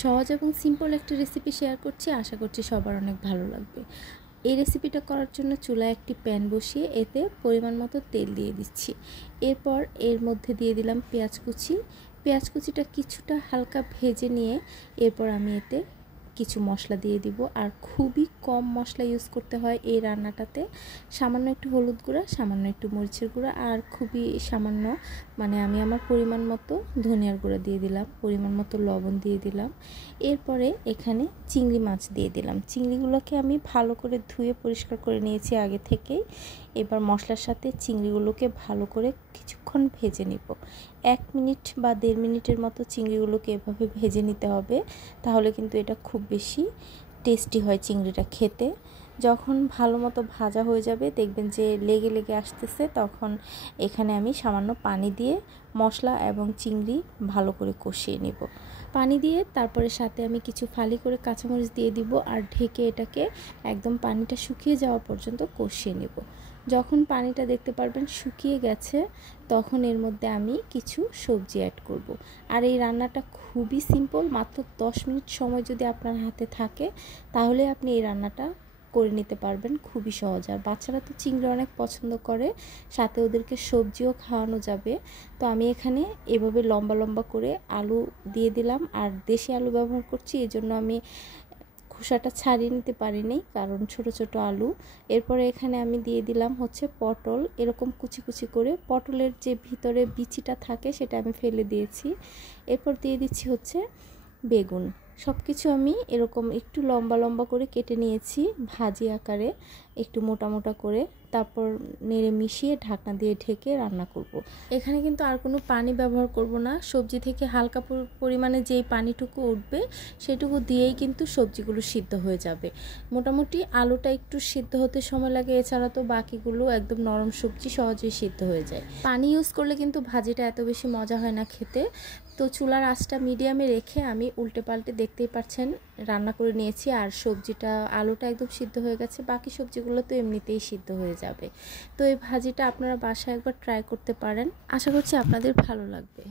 সহজ এবং সিম্পল একটা রেসিপি শেয়ার করছি, আশা করছি সবার অনেক ভালো লাগবে। এই রেসিপিটা করার জন্য চুলায় একটি প্যান বসিয়ে এতে পরিমাণ মতো তেল দিয়ে দিচ্ছি। এরপর এর মধ্যে দিয়ে দিলাম পেঁয়াজ কুচি। পেঁয়াজ কুচিটা কিছুটা হালকা ভেজে নিয়ে এরপর আমি এতে কিছু মশলা দিয়ে দিব, আর খুবই কম মশলা ইউজ করতে হয় এই রান্নাটাতে। সামান্য একটু হলুদ গুঁড়া, সামান্য একটু মরিচের গুঁড়া, আর খুবই সামান্য আমি আমার পরিমাণ মতো ধনিয়ার গুঁড়া দিয়ে দিলাম, পরিমাণ মতো লবণ দিয়ে দিলাম। এরপরে এখানে চিংড়ি মাছ দিয়ে দিলাম। চিংড়িগুলোকে আমি ভালো করে ধুয়ে পরিষ্কার করে নিয়েছি আগে থেকেই। এবার মশলার সাথে চিংড়িগুলোকে ভালো করে কিছুক্ষণ ভেজে নিব। 1 মিনিট বা 1.5 মিনিটের মতো চিংড়িগুলোকে এভাবে ভেজে নিতে হবে, তাহলে কিন্তু এটা খুব বেশি টেস্টি হয় চিংড়িটা খেতে। যখন ভালো মতো ভাজা হয়ে যাবে, দেখবেন যে লেগে লেগে আসতেছে, তখন এখানে আমি সামান্য পানি দিয়ে মশলা এবং চিংড়ি ভালো করে কষিয়ে নেব। পানি দিয়ে তারপরে সাথে আমি কিছু ফালি করে কাঁচামরিচ দিয়ে দিব, আর ঢেকে এটাকে একদম পানিটা শুকিয়ে যাওয়া পর্যন্ত কষিয়ে নেব। যখন পানিটা দেখতে পারবেন শুকিয়ে গেছে, তখন এর মধ্যে আমি কিছু সবজি অ্যাড করব। আর এই রান্নাটা খুবই সিম্পল, মাত্র 10 মিনিট সময় যদি আপনার হাতে থাকে তাহলে আপনি এই রান্নাটা করে নিতে পারবেন, খুবই সহজ। আর বাচ্চারা তো চিংড়ি অনেক পছন্দ করে, সাথে ওদেরকে সবজিও খাওয়ানো যাবে। তো আমি এখানে এভাবে লম্বা লম্বা করে আলু দিয়ে দিলাম, আর দেশি আলু ব্যবহার করছি, এই জন্য আমি খোসাটা ছাড়িয়ে নিতে পারিনি, কারণ ছোট ছোট আলু। এরপরে এখানে আমি দিয়ে দিলাম পটল, এরকম কুচি কুচি করে। পটলের যে ভিতরে বিচিটা থাকে সেটা আমি ফেলে দিয়েছি। এরপর দিয়ে দিচ্ছি বেগুন। সব কিছু আমি এরকম একটু লম্বা লম্বা করে কেটে নিয়েছি, ভাজি আকারে একটু মোটা মোটা করে। তারপর নেড়ে মিশিয়ে ঢাকনা দিয়ে ঢেকে রান্না করব। এখানে কিন্তু আর কোনো পানি ব্যবহার করব না। সবজি থেকে হালকা পরিমাণে যেই পানিটুকু উঠবে সেটুকু দিয়েই কিন্তু সবজিগুলো সিদ্ধ হয়ে যাবে। মোটামুটি আলুটা একটু সিদ্ধ হতে সময় লাগে, এছাড়া তো বাকিগুলো একদম নরম সবজি, সহজেই সিদ্ধ হয়ে যায়। পানি ইউজ করলে কিন্তু ভাজিটা এত বেশি মজা হয় না খেতে। তো চুলার আঁচটা মিডিয়ামে রেখে আমি উল্টে পাল্টে, দেখতেই পাচ্ছেন, রান্না করে নিয়েছি। আর আলুটা একদম সিদ্ধ হয়ে গেছে, বাকি সবজিগুলো তো এমনিতেই সিদ্ধ হয়ে যাবে। তো এই ভাজিটা আপনারা বাসায় একবার ট্রাই করতে পারেন, আশা করছি আপনাদের ভালো লাগবে।